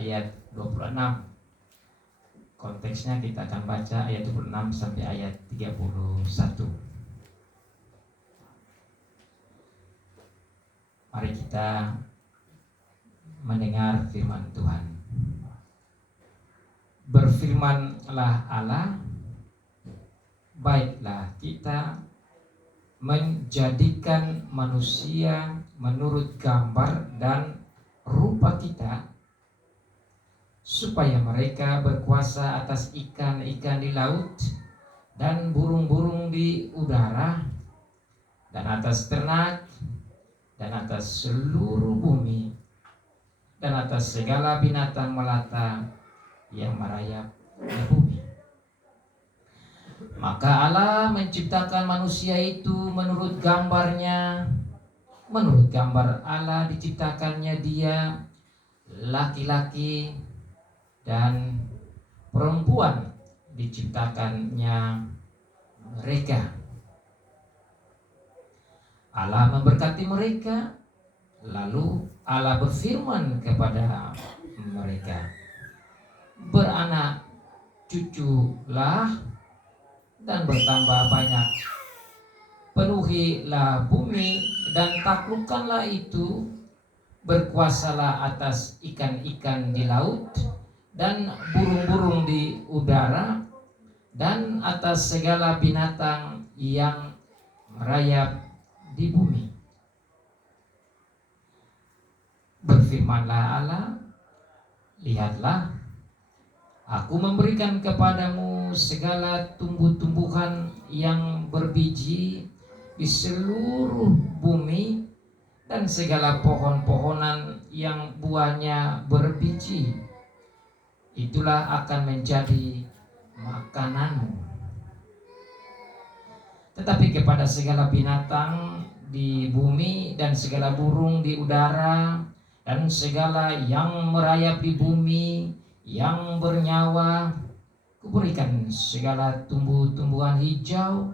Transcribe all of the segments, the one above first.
ayat 26. Konteksnya kita akan baca ayat 26 sampai ayat 31. Mari kita mendengar firman Tuhan. Berfirmanlah Allah, baiklah kita menjadikan manusia menurut gambar dan rupa kita, supaya mereka berkuasa atas ikan-ikan di laut dan burung-burung di udara dan atas ternak dan atas seluruh bumi dan atas segala binatang melata yang merayap di bumi. Maka Allah menciptakan manusia itu menurut gambarnya. Menurut gambar Allah diciptakannya dia, laki-laki dan perempuan diciptakannya mereka. Allah memberkati mereka, lalu Allah berfirman kepada mereka, beranak cuculah dan bertambah banyak, penuhilah bumi dan taklukkanlah itu, berkuasalah atas ikan-ikan di laut dan burung-burung di udara dan atas segala binatang yang merayap di bumi. Berfirmanlah Allah, lihatlah, aku memberikan kepadamu segala tumbuh-tumbuhan yang berbiji di seluruh bumi dan segala pohon-pohonan yang buahnya berbiji. Itulah akan menjadi makananmu. Tetapi kepada segala binatang di bumi dan segala burung di udara dan segala yang merayap di bumi yang bernyawa, kuberikan segala tumbuh-tumbuhan hijau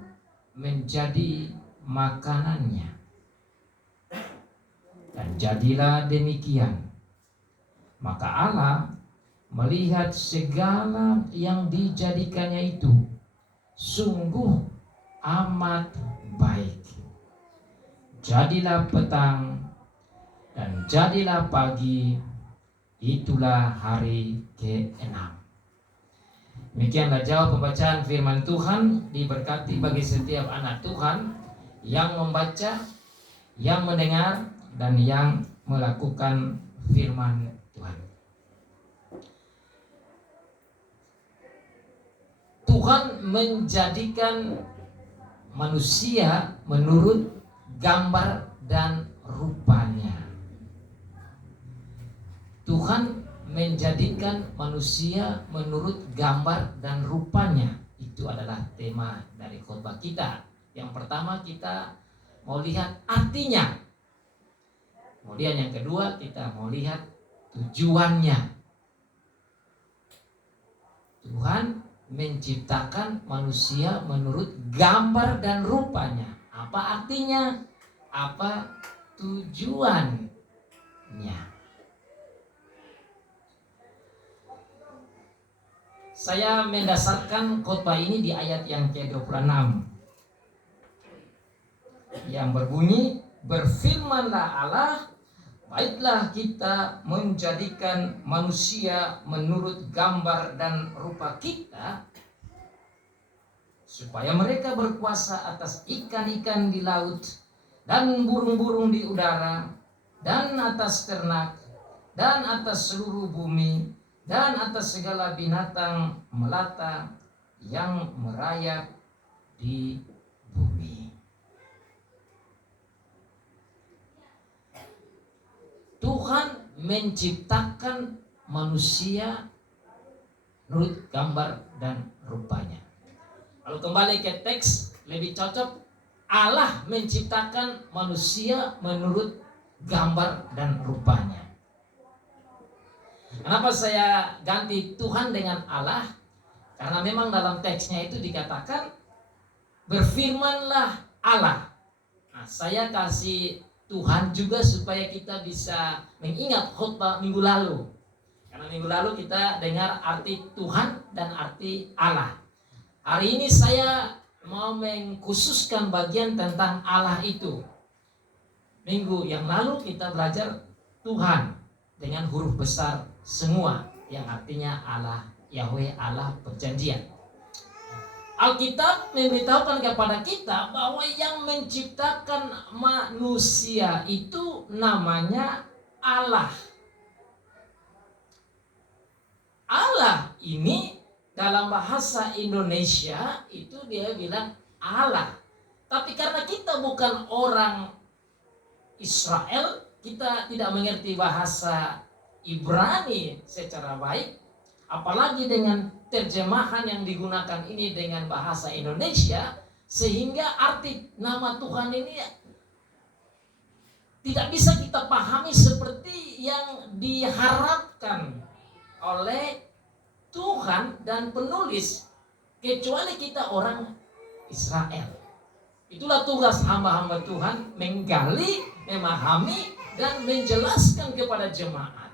menjadi makanannya. Dan jadilah demikian. Maka Allah melihat segala yang dijadikannya itu sungguh amat baik. Jadilah petang dan jadilah pagi, itulah hari ke-6. Demikianlah jauh pembacaan firman Tuhan. Diberkati bagi setiap anak Tuhan yang membaca, yang mendengar, dan yang melakukan firman Tuhan. Tuhan menjadikan manusia menurut gambar dan rupanya. Tuhan menjadikan manusia menurut gambar dan rupanya. Itu adalah tema dari khotbah kita. Yang pertama kita mau lihat artinya. Kemudian yang kedua kita mau lihat tujuannya. Tuhan menciptakan manusia menurut gambar dan rupanya. Apa artinya? Apa tujuannya? Saya mendasarkan khotbah ini di ayat yang ke-26 yang berbunyi, berfirmanlah Allah, baiklah kita menjadikan manusia menurut gambar dan rupa kita, supaya mereka berkuasa atas ikan-ikan di laut dan burung-burung di udara dan atas ternak dan atas seluruh bumi dan atas segala binatang melata yang merayap di bumi. Tuhan menciptakan manusia menurut gambar dan rupanya. Kalau kembali ke teks, lebih cocok Allah menciptakan manusia menurut gambar dan rupanya. Kenapa saya ganti Tuhan dengan Allah? Karena memang dalam teksnya itu dikatakan berfirmanlah Allah. Nah, saya kasih Tuhan juga supaya kita bisa mengingat khotbah minggu lalu. Karena Minggu lalu kita dengar arti Tuhan dan arti Allah. Hari ini saya mau mengkhususkan bagian tentang Allah itu. Minggu yang lalu kita belajar Tuhan dengan huruf besar semua, yang artinya Allah, Yahweh, Allah perjanjian. Alkitab memberitahukan kepada kita bahwa yang menciptakan manusia itu namanya Allah. Allah ini dalam bahasa Indonesia itu dia bilang Allah. Tapi karena kita bukan orang Israel, kita tidak mengerti bahasa Ibrani secara baik, apalagi dengan terjemahan yang digunakan ini dengan bahasa Indonesia, sehingga arti nama Tuhan ini tidak bisa kita pahami seperti yang diharapkan oleh Tuhan dan penulis, kecuali kita orang Israel. Itulah tugas hamba-hamba Tuhan, menggali, memahami, dan menjelaskan kepada jemaat,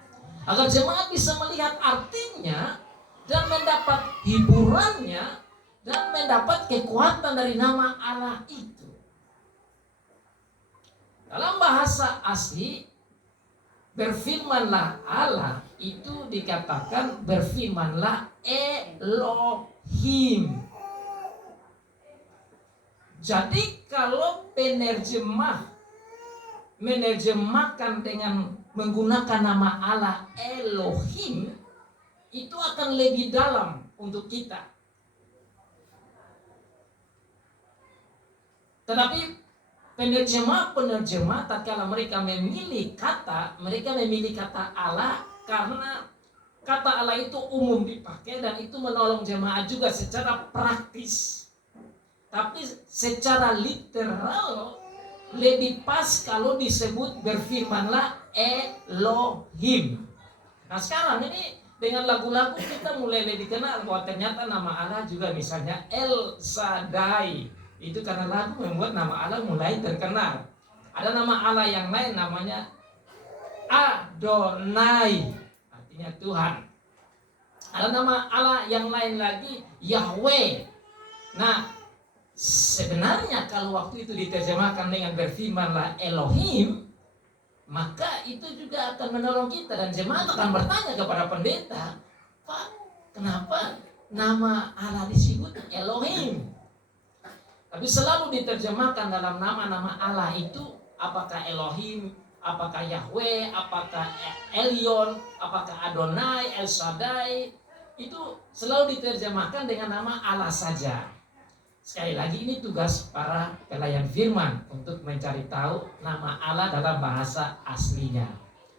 agar jemaat bisa melihat artinya dan mendapat hiburannya dan mendapat kekuatan dari nama Allah itu. Dalam bahasa asli, berfirmanlah Allah itu dikatakan berfirmanlah Elohim. Jadi kalau menerjemahkan dengan menggunakan nama Allah Elohim, itu akan lebih dalam untuk kita. Tetapi penerjemah tatkala mereka memilih kata Allah, karena kata Allah itu umum dipakai dan itu menolong jemaat juga secara praktis. Tapi secara literal lebih pas kalau disebut berfirmanlah Elohim. Nah sekarang ini dengan lagu-lagu kita mulai lebih kenal bahwa ternyata nama Allah juga misalnya El Shaddai. Itu karena lagu membuat nama Allah mulai terkenal. Ada nama Allah yang lain namanya Adonai, artinya Tuhan. Ada nama Allah yang lain lagi Yahweh. Nah sebenarnya kalau waktu itu diterjemahkan dengan berfirmanlah Elohim, maka itu juga akan menolong kita dan jemaat akan bertanya kepada pendeta, Pak, kenapa nama Allah disebut Elohim? Tapi selalu diterjemahkan dalam nama-nama Allah itu, apakah Elohim, apakah Yahweh, apakah Elyon, apakah Adonai, El Shaddai, itu selalu diterjemahkan dengan nama Allah saja. Sekali lagi ini tugas para pelayan firman untuk mencari tahu nama Allah dalam bahasa aslinya.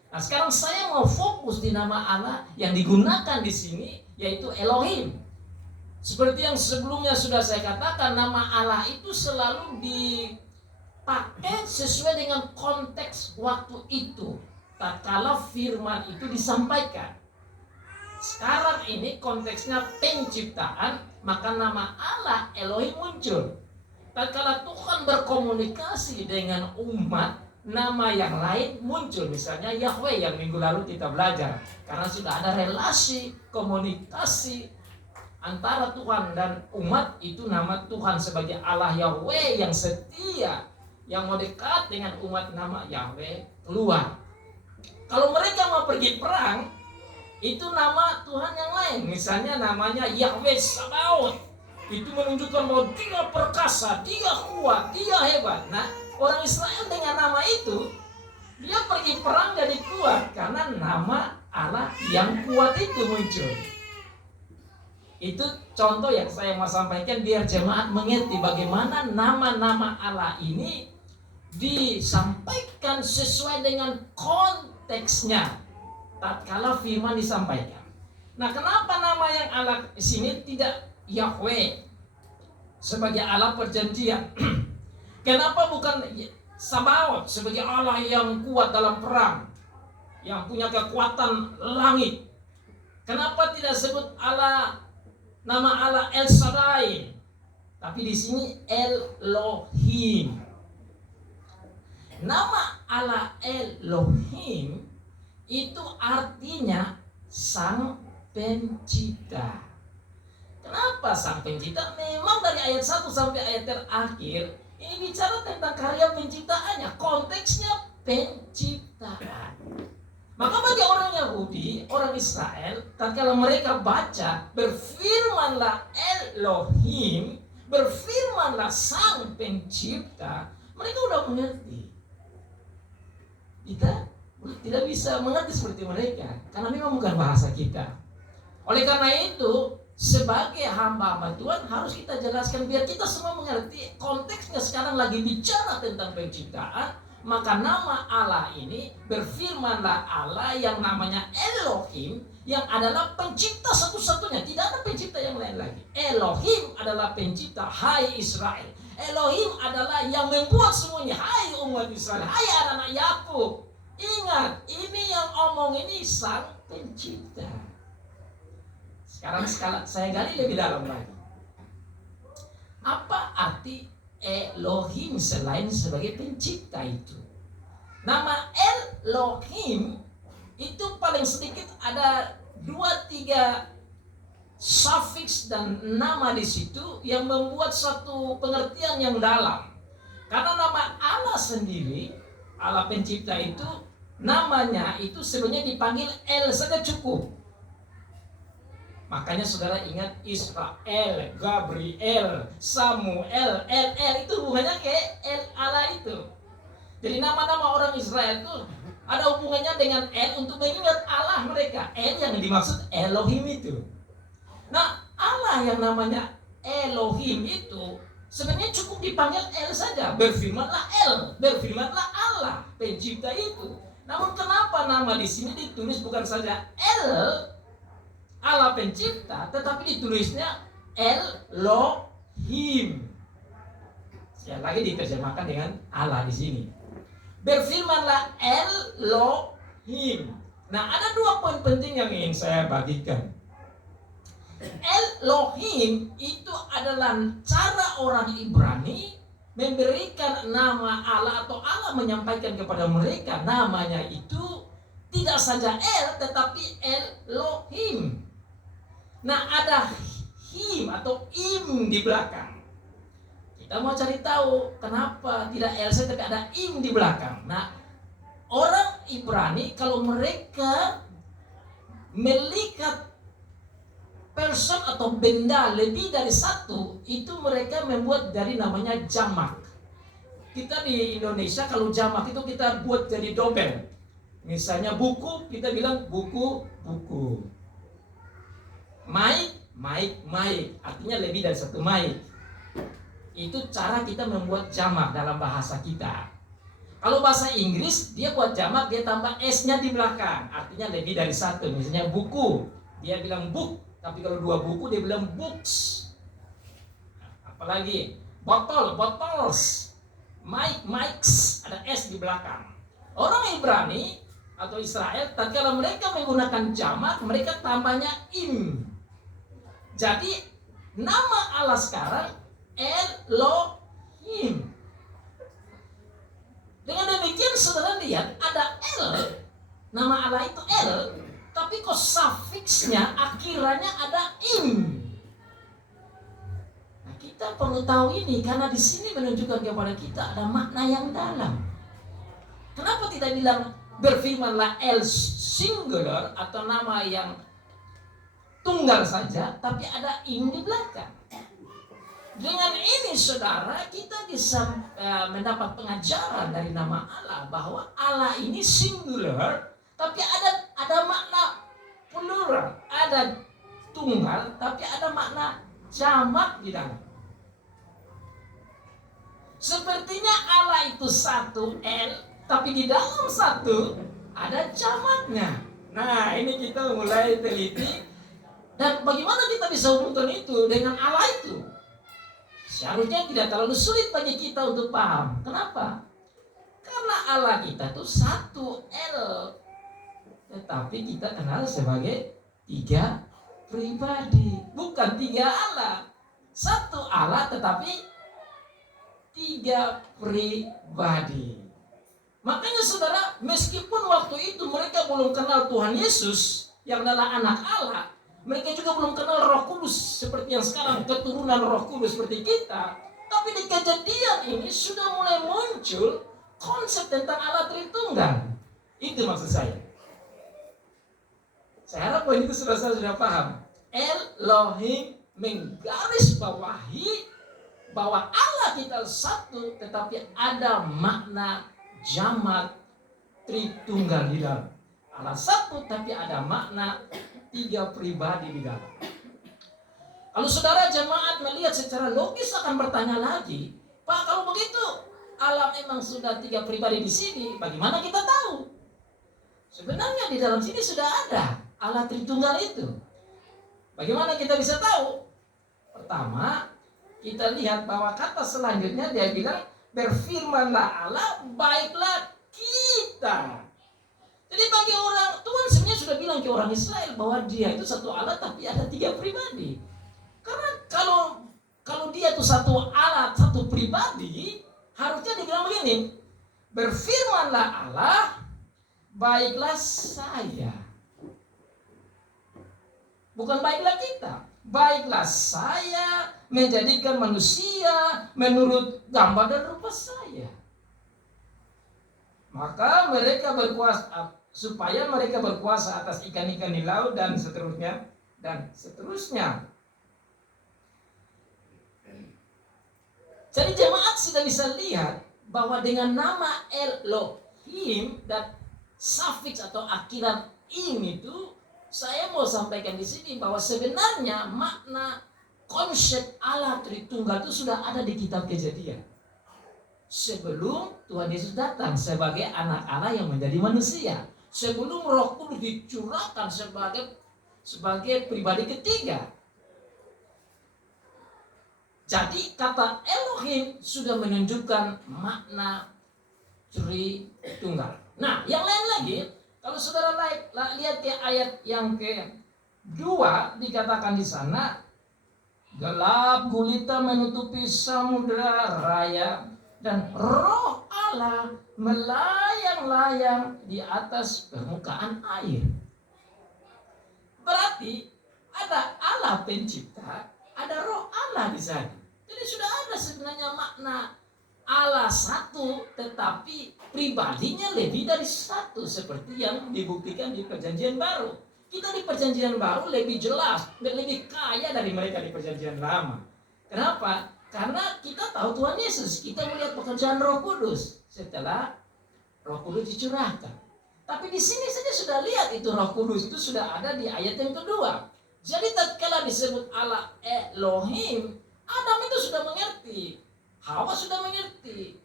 Nah sekarang saya mau fokus di nama Allah yang digunakan di sini, yaitu Elohim. Seperti yang sebelumnya sudah saya katakan, nama Allah itu selalu dipakai sesuai dengan konteks waktu itu, tatkala firman itu disampaikan. Sekarang ini konteksnya penciptaan, maka nama Allah Elohim muncul. Tatkala Tuhan berkomunikasi dengan umat, nama yang lain muncul. Misalnya Yahweh yang minggu lalu kita belajar. Karena sudah ada relasi, komunikasi antara Tuhan dan umat, itu nama Tuhan sebagai Allah Yahweh yang setia, yang mau dekat dengan umat, nama Yahweh keluar. Kalau mereka mau pergi perang, itu nama Tuhan yang lain, misalnya namanya Yahweh Sabaoth. Itu menunjukkan bahwa dia perkasa, dia kuat, dia hebat. Nah, orang Israel dengan nama itu, dia pergi perang jadi kuat karena nama Allah yang kuat itu muncul. Itu contoh yang saya mau sampaikan biar jemaat mengerti bagaimana nama-nama Allah ini disampaikan sesuai dengan konteksnya tatkala firman disampaikan. Nah, kenapa nama yang Allah di sini tidak Yahweh sebagai Allah perjanjian? Kenapa bukan Sabaoth sebagai Allah yang kuat dalam perang, yang punya kekuatan langit? Kenapa tidak sebut Allah, nama Allah El Shaddai, tapi di sini Elohim? Nama Allah Elohim itu artinya Sang Pencipta. Kenapa Sang Pencipta? Memang dari ayat 1 sampai ayat terakhir ini bicara tentang karya penciptaannya. Konteksnya penciptaan. Maka bagi orang Yahudi, orang Israel, tatkala mereka baca berfirmanlah Elohim, berfirmanlah Sang Pencipta, mereka udah mengerti. Kita tidak bisa mengerti seperti mereka karena memang bukan bahasa kita. Oleh karena itu, sebagai hamba-hamba Tuhan harus kita jelaskan biar kita semua mengerti konteksnya. Sekarang lagi bicara tentang penciptaan, maka nama Allah ini berfirmanlah Allah yang namanya Elohim, yang adalah pencipta satu-satunya, tidak ada pencipta yang lain lagi. Elohim adalah pencipta, hai Israel. Elohim adalah yang membuat semuanya, hai umat Israel, hai anak-anak Yakub. Ingat, ini yang omong ini Sang Pencipta. Sekarang saya gali lebih dalam lagi. Apa arti Elohim selain sebagai pencipta itu? Nama Elohim itu paling sedikit ada 2-3 sufiks dan nama di situ yang membuat satu pengertian yang dalam. Karena nama Allah sendiri, Allah Pencipta itu, namanya itu sebenarnya dipanggil El saja cukup. Makanya saudara ingat Israel, Gabriel, Samuel, El itu hubungannya kayak El Allah itu. Jadi nama-nama orang Israel itu ada hubungannya dengan El untuk mengingat Allah mereka. El yang dimaksud Elohim itu. Nah, Allah yang namanya Elohim itu sebenarnya cukup dipanggil El saja. Berfirmanlah El, berfirmanlah Allah, pencipta itu. Namun kenapa nama di sini ditulis bukan saja El, Allah pencipta, tetapi ditulisnya Elohim. Sekali lagi diterjemahkan dengan Allah di sini. Berfirmanlah Elohim. Nah, ada 2 poin penting yang ingin saya bagikan. Elohim itu adalah cara orang Ibrani memberikan nama Allah, atau Allah menyampaikan kepada mereka namanya itu tidak saja El tetapi Elohim. Nah, ada him atau im di belakang. Kita mau cari tahu kenapa tidak El saja tapi ada im di belakang. Nah, orang Ibrani kalau mereka melihat person atau benda lebih dari satu, itu mereka membuat dari namanya jamak. Kita di Indonesia kalau jamak itu kita buat jadi dobel. Misalnya buku, kita bilang buku, buku. Mic, mic, mic. Artinya lebih dari satu mic. Itu cara kita membuat jamak dalam bahasa kita. Kalau bahasa Inggris, dia buat jamak, dia tambah S-nya di belakang. Artinya lebih dari satu. Misalnya buku, dia bilang book. Tapi kalau 2 buku dia bilang books. Apalagi botol, bottles. Mic, mics, ada S di belakang. Orang Ibrani atau Israel, tatkala mereka menggunakan jamak, mereka tambahnya im. Jadi nama Allah sekarang Elohim. Dengan demikian saudara lihat ada El, nama Allah itu El, tapi kok sufiksnya akhirannya ada im. Nah, kita perlu tahu ini karena di sini menunjukkan kepada kita ada makna yang dalam. Kenapa tidak bilang berfirmanlah El singular atau nama yang tunggal saja, tapi ada im di belakang? Dengan ini saudara, kita bisa mendapat pengajaran dari nama Allah bahwa Allah ini singular, tapi ada makna plural, ada tunggal, tapi ada makna jamak di dalam. Sepertinya Allah itu satu El, tapi di dalam satu ada jamaknya. Nah, ini kita mulai teliti. Dan bagaimana kita bisa hubungkan itu dengan Allah itu? Seharusnya tidak terlalu sulit bagi kita untuk paham. Kenapa? Karena Allah kita itu satu El, tetapi kita kenal sebagai 3 pribadi, bukan 3 Allah. Satu Allah tetapi 3 pribadi. Makanya saudara, meskipun waktu itu mereka belum kenal Tuhan Yesus, yang adalah anak Allah, mereka juga belum kenal Roh Kudus seperti yang sekarang, keturunan Roh Kudus seperti kita. Tapi di Kejadian ini sudah mulai muncul konsep tentang Allah Tritunggal. Itu maksud saya. Saya harap poin itu sudah paham. Elohim menggarisbawahi bahwa Allah kita satu, tetapi ada makna jamak Tritunggal di dalam. Allah satu, tapi ada makna 3 pribadi di dalam. Kalau saudara jemaat melihat secara logis akan bertanya lagi, Pak, kalau begitu Allah memang sudah 3 pribadi di sini, bagaimana kita tahu? Sebenarnya di dalam sini sudah ada Allah Tritunggal itu. Bagaimana kita bisa tahu? Pertama, kita lihat bahwa kata selanjutnya dia bilang, berfirmanlah Allah, baiklah kita. Jadi bagi orang, Tuhan sebenarnya sudah bilang ke orang Israel bahwa dia itu satu Allah tapi ada 3 pribadi. Karena kalau dia itu satu Allah, satu pribadi, harusnya dibilang begini, berfirmanlah Allah, baiklah saya. Bukan baiklah kita. Baiklah saya menjadikan manusia menurut gambar dan rupa saya. Maka mereka berkuasa, supaya mereka berkuasa atas ikan-ikan di laut dan seterusnya. Jadi jemaat sudah bisa lihat bahwa dengan nama Elohim dan sufiks atau akhiran im itu, saya mau sampaikan di sini bahwa sebenarnya makna konsep Allah Tritunggal itu sudah ada di kitab Kejadian. Sebelum Tuhan Yesus datang sebagai anak Allah yang menjadi manusia, sebelum Roh Kudus dicurahkan sebagai pribadi ketiga. Jadi kata Elohim sudah menunjukkan makna Tritunggal. Nah, yang lain lagi, kalau saudara lihat ke ayat yang kedua, dikatakan di sana, gelap gulita menutupi samudera raya, dan Roh Allah melayang-layang di atas permukaan air. Berarti ada Allah pencipta, ada Roh Allah di sana. Jadi sudah ada sebenarnya makna Allah satu, tetapi pribadinya lebih dari satu, seperti yang dibuktikan di Perjanjian Baru. Kita di Perjanjian Baru lebih jelas dan lebih kaya dari mereka di Perjanjian Lama. Kenapa? Karena kita tahu Tuhan Yesus, kita melihat pekerjaan Roh Kudus setelah Roh Kudus dicurahkan. Tapi di sini saja sudah lihat itu Roh Kudus itu sudah ada di ayat yang kedua. Jadi tatkala disebut Allah Elohim, Adam itu sudah mengerti, Hawa sudah mengerti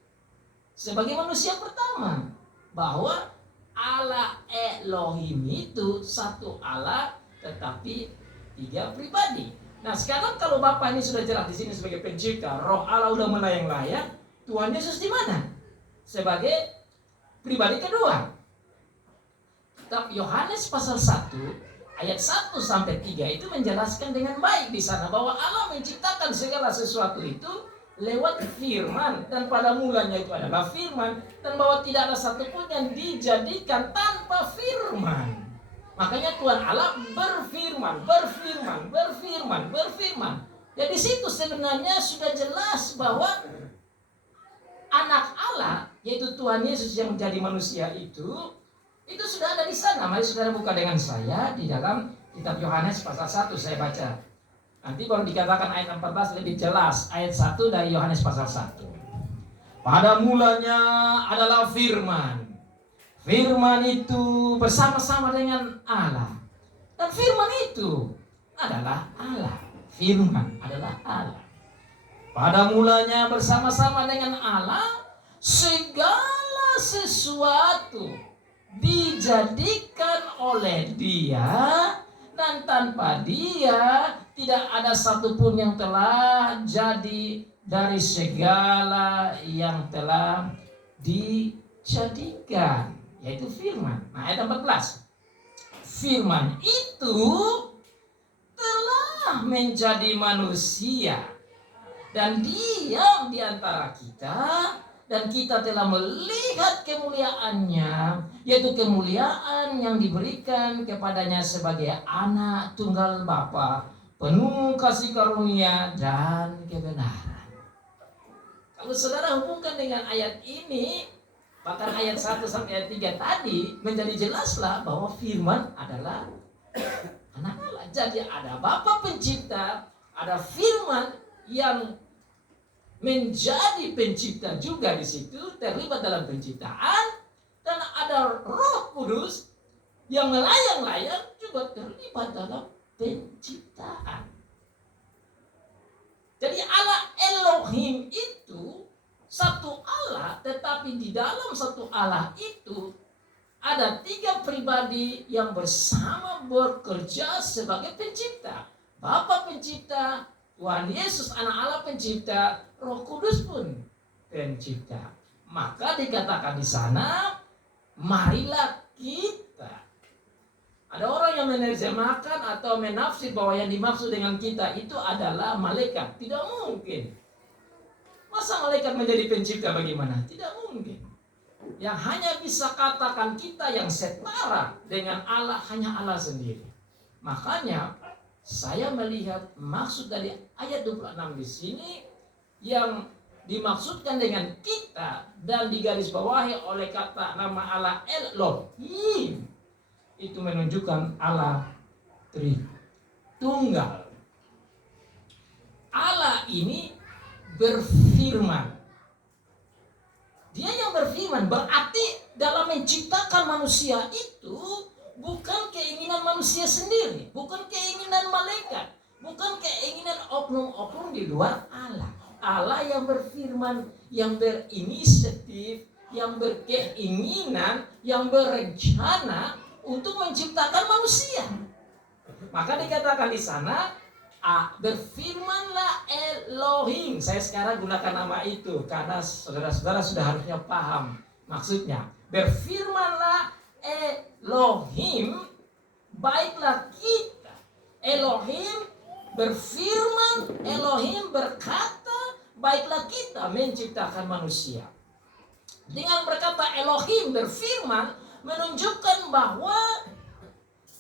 sebagai manusia pertama bahwa Allah Elohim itu satu Allah tetapi 3 pribadi. Nah sekarang kalau Bapak ini sudah jelas di sini sebagai pencipta, Roh Allah udah melayang-layang, Tuhan Yesus di mana? Sebagai pribadi kedua. Kitab Yohanes pasal 1 ayat 1 sampai 3 itu menjelaskan dengan baik di sana bahwa Allah menciptakan segala sesuatu itu lewat firman, dan pada mulanya itu adalah firman, dan bahwa tidak ada satupun yang dijadikan tanpa firman. Makanya Tuhan Allah berfirman. Jadi situ sebenarnya sudah jelas bahwa anak Allah, yaitu Tuhan Yesus yang menjadi manusia itu sudah ada di sana. Mari saudara buka dengan saya di dalam kitab Yohanes pasal 1, saya baca. Nanti baru dikatakan ayat 14 lebih jelas. Ayat 1 dari Yohanes pasal 1. Pada mulanya adalah firman. Firman itu bersama-sama dengan Allah. Dan firman itu adalah Allah. Firman adalah Allah. Pada mulanya bersama-sama dengan Allah, segala sesuatu dijadikan oleh Dia, dan tanpa Dia tidak ada satupun yang telah jadi dari segala yang telah dijadikan, yaitu firman. Nah, ayat 14. Firman itu telah menjadi manusia dan diam di antara kita, dan kita telah melihat kemuliaannya, yaitu kemuliaan yang diberikan kepadanya sebagai anak tunggal Bapa, penuh kasih karunia dan kebenaran. Kalau saudara hubungkan dengan ayat ini, bahkan ayat 1 sampai ayat 3 tadi, menjadi jelaslah bahwa firman adalah anak Allah. Jadi ada Bapa pencipta, ada firman yang menjadi pencipta juga di situ, terlibat dalam penciptaan, dan ada Roh Kudus yang melayang-layang juga terlibat dalam penciptaan. Jadi Allah Elohim itu satu Allah, tetapi di dalam satu Allah itu ada 3 pribadi yang bersama bekerja sebagai pencipta. Bapa pencipta, Tuhan Yesus anak Allah pencipta, Roh Kudus pun pencipta. Maka dikatakan di sana, marilah kita. Ada orang yang menerjemahkan atau menafsir bahwa yang dimaksud dengan kita itu adalah malaikat. Tidak mungkin. Masa malaikat menjadi pencipta bagaimana? Tidak mungkin. Yang hanya bisa katakan kita yang setara dengan Allah hanya Allah sendiri. Makanya saya melihat maksud dari ayat 26 di sini yang dimaksudkan dengan kita dan digarisbawahi oleh kata nama Allah Elohim, itu menunjukkan Allah Tritunggal. Allah ini berfirman. Dia yang berfirman, berarti dalam menciptakan manusia itu bukan keinginan manusia sendiri, bukan keinginan malaikat, bukan keinginan oknum-oknum di luar Allah. Allah yang berfirman, yang berinisiatif, yang berkeinginan, yang berencana untuk menciptakan manusia. Maka dikatakan di sana, berfirmanlah Elohim. Saya sekarang gunakan nama itu karena saudara-saudara sudah harusnya paham maksudnya. Berfirmanlah Elohim, baiklah kita. Elohim berfirman, Elohim berkata, baiklah kita menciptakan manusia. Dengan berkata Elohim berfirman, menunjukkan bahwa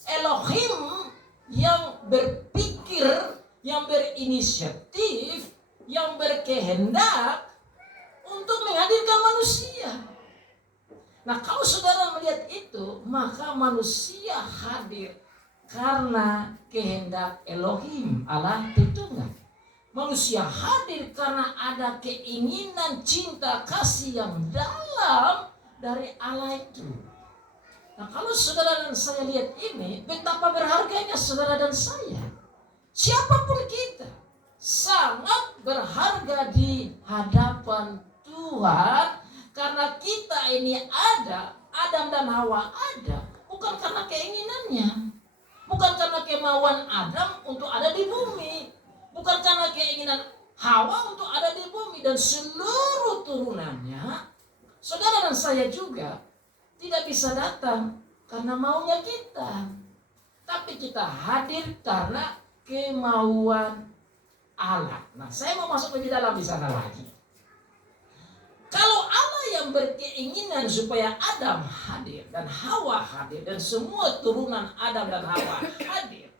Elohim yang berpikir, yang berinisiatif, yang berkehendak untuk menghadirkan manusia. Nah, kalau saudara melihat itu, maka manusia hadir karena kehendak Elohim, Allah Tritunggal. Manusia hadir karena ada keinginan cinta kasih yang dalam dari Allah itu. Nah, kalau saudara dan saya lihat ini, betapa berharganya saudara dan saya. Siapapun kita, sangat berharga di hadapan Tuhan. Karena kita ini ada, Adam dan Hawa ada, bukan karena keinginannya. Bukan karena kemauan Adam untuk ada di bumi. Bukan karena keinginan Hawa untuk ada di bumi. Dan seluruh turunannya, saudara dan saya juga tidak bisa datang karena maunya kita, tapi kita hadir karena kemauan Allah. Nah, saya mau masuk lebih dalam di sana lagi. Kalau Allah yang berkeinginan supaya Adam hadir dan Hawa hadir dan semua turunan Adam dan Hawa hadir,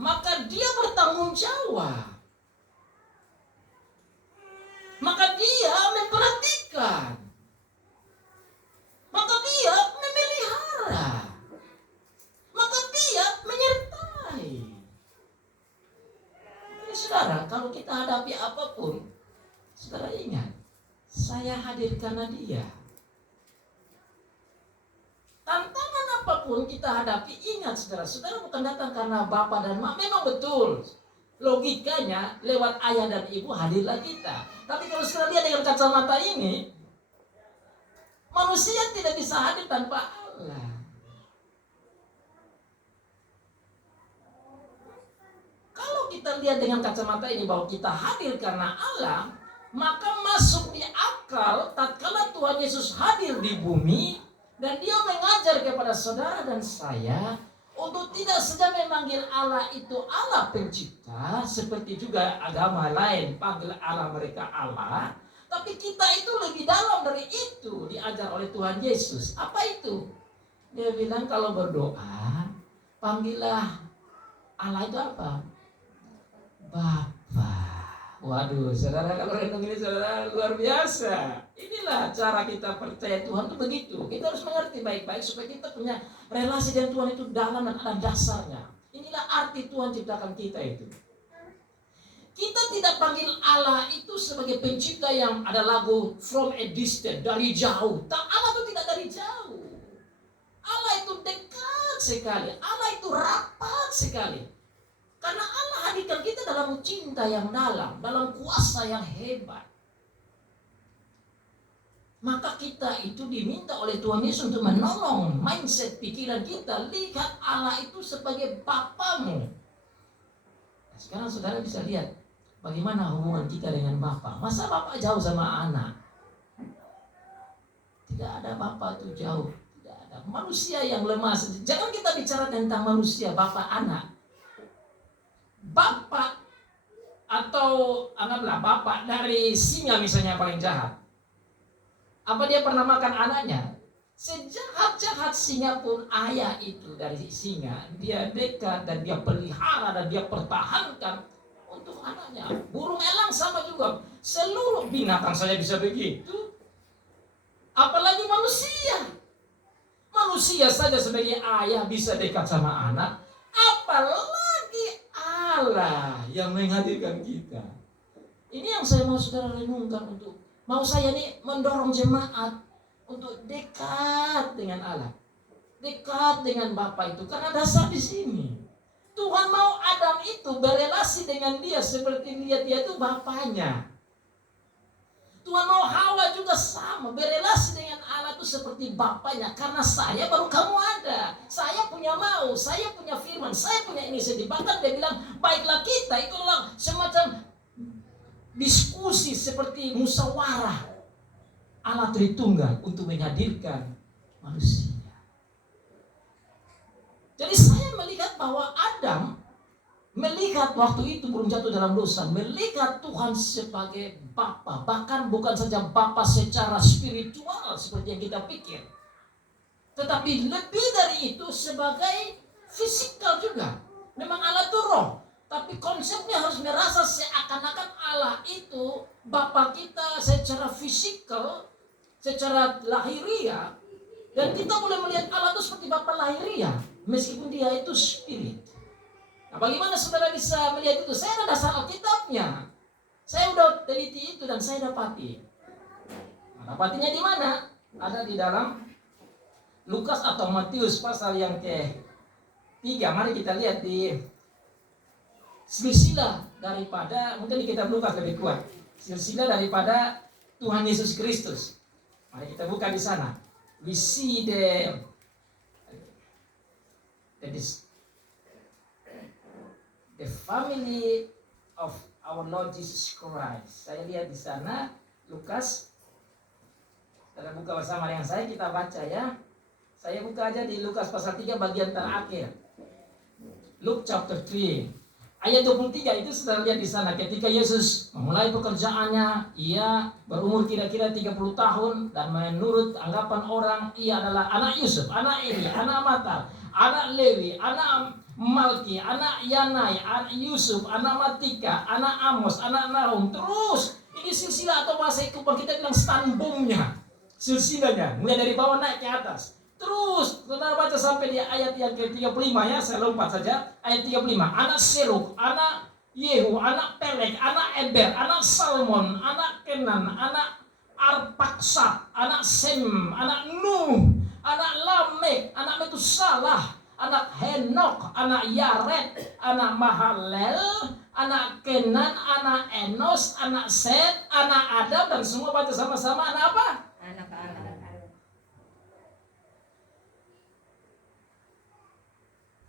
maka Dia bertanggung jawab. Maka Dia memperhatikan. Maka Dia memelihara. Maka Dia menyertai. Jadi saudara, kalau kita hadapi apapun, saudara ingat, saya hadir karena Dia. Tantangan apapun kita hadapi, ingat saudara bukan datang karena Bapa dan Mak. Memang betul, logikanya lewat ayah dan ibu hadirlah kita. Tapi kalau saudara lihat dengan kacamata ini, manusia tidak bisa hadir tanpa Allah. Kalau kita lihat dengan kacamata ini bahwa kita hadir karena Allah, maka masuk di akal tatkala Tuhan Yesus hadir di bumi dan Dia mengajar kepada saudara dan saya untuk tidak saja memanggil Allah itu Allah pencipta, seperti juga agama lain panggil Allah mereka Allah, Tapi kita itu lebih dalam dari itu, diajar oleh Tuhan Yesus. Apa itu? Dia bilang kalau berdoa, panggillah Allah itu apa? Bapa. Waduh, saudara, kalau renung ini saudara luar biasa. Inilah cara kita percaya Tuhan itu begitu. Kita harus mengerti baik-baik supaya kita punya relasi dengan Tuhan itu dalam dan ada dasarnya. Inilah arti Tuhan ciptakan kita itu. Kita tidak panggil Allah itu sebagai pencipta yang ada lagu from a distance, dari jauh. Allah itu tidak dari jauh. Allah itu dekat sekali. Allah itu rapat sekali. Karena Allah hadirkan kita dalam cinta yang dalam, dalam kuasa yang hebat. Maka kita itu diminta oleh Tuhan Yesus untuk menolong mindset pikiran kita. Lihat Allah itu sebagai Bapamu. Nah, sekarang saudara bisa lihat bagaimana hubungan kita dengan Bapa. Masa Bapa jauh sama anak? Tidak ada Bapa itu jauh. Tidak ada. Manusia yang lemah. Jangan kita bicara tentang manusia, Bapa anak. Bapak atau anggaplah bapak dari singa misalnya paling jahat. Apa dia pernah makan anaknya? Sejahat-jahat singa pun ayah itu dari singa. Dia dekat dan dia pelihara dan dia pertahankan untuk anaknya. Burung elang sama juga. Seluruh binatang saja bisa begitu. Apalagi manusia. Manusia saja sebagai ayah bisa dekat sama anak. Apalagi Allah yang menghadirkan kita. Ini yang saya mau saudara renungkan untuk mau saya nih mendorong jemaat untuk dekat dengan Allah, dekat dengan Bapa itu karena dasar di sini. Tuhan mau Adam itu berelasi dengan dia seperti dia itu bapaknya. Tuhan mau Hawa juga sama, berelasi dengan Allah itu seperti bapaknya. Karena saya baru kamu ada. Saya punya mau, saya punya firman, saya punya inisiatif. Bahkan dia bilang, baiklah kita, itu adalah semacam diskusi seperti musyawarah Allah Tritunggal untuk menghadirkan manusia. Jadi saya melihat bahwa Adam melihat waktu itu belum jatuh dalam dosa, melihat Tuhan sebagai Bapa, bahkan bukan saja Bapa secara spiritual seperti yang kita pikir, tetapi lebih dari itu sebagai fisikal juga. Memang Allah itu roh, tapi konsepnya harus merasa seakan-akan Allah itu Bapa kita secara fisikal, secara lahiriah, dan kita boleh melihat Allah itu seperti Bapa lahiriah, meskipun dia itu spirit. Nah, bagaimana saudara bisa melihat itu? Saya ada dasar Alkitabnya. Saya udah teliti itu dan saya dapati. Nah, dapatinya di mana? Ada di dalam Lukas atau Matius pasal yang ke-3. Mari kita lihat di silsilah daripada, mungkin di kitab Lukas lebih kuat. Silsilah daripada Tuhan Yesus Kristus. Mari kita buka di sana. We see the family of our Lord Jesus Christ. Saya lihat di sana Lukas. Kita buka bersama dengan saya, kita baca ya. Saya buka aja di Lukas pasal 3 bagian terakhir. Luke chapter 3. Ayat 23 itu sudah lihat di sana. Ketika Yesus memulai pekerjaannya, ia berumur kira-kira 30 tahun dan menurut anggapan orang ia adalah anak Yusuf, anak Eli, anak Matat, anak Lewi, anak Malki, anak Yanai, anak Yusuf, anak Matika, anak Amos, anak Nahum. Terus ini silsilah atau bahasa Kuban kita bilang stambungnya, silsilahnya mulai dari bawah naik ke atas. Terus saudara baca sampai di ayat yang ke-35 ya, saya lompat saja. Ayat 35, anak Seruk, anak Yehu, anak Pelek, anak Eber, anak Salmon, anak Kenan, anak Arpaksad, anak Sem, anak Nuh, anak Lamek, anak Metusalah, anak Henok, anak Yared, anak Mahalel, anak Kenan, anak Enos, anak Set, anak Adam, dan semua baca sama-sama anak apa? Anak-anak.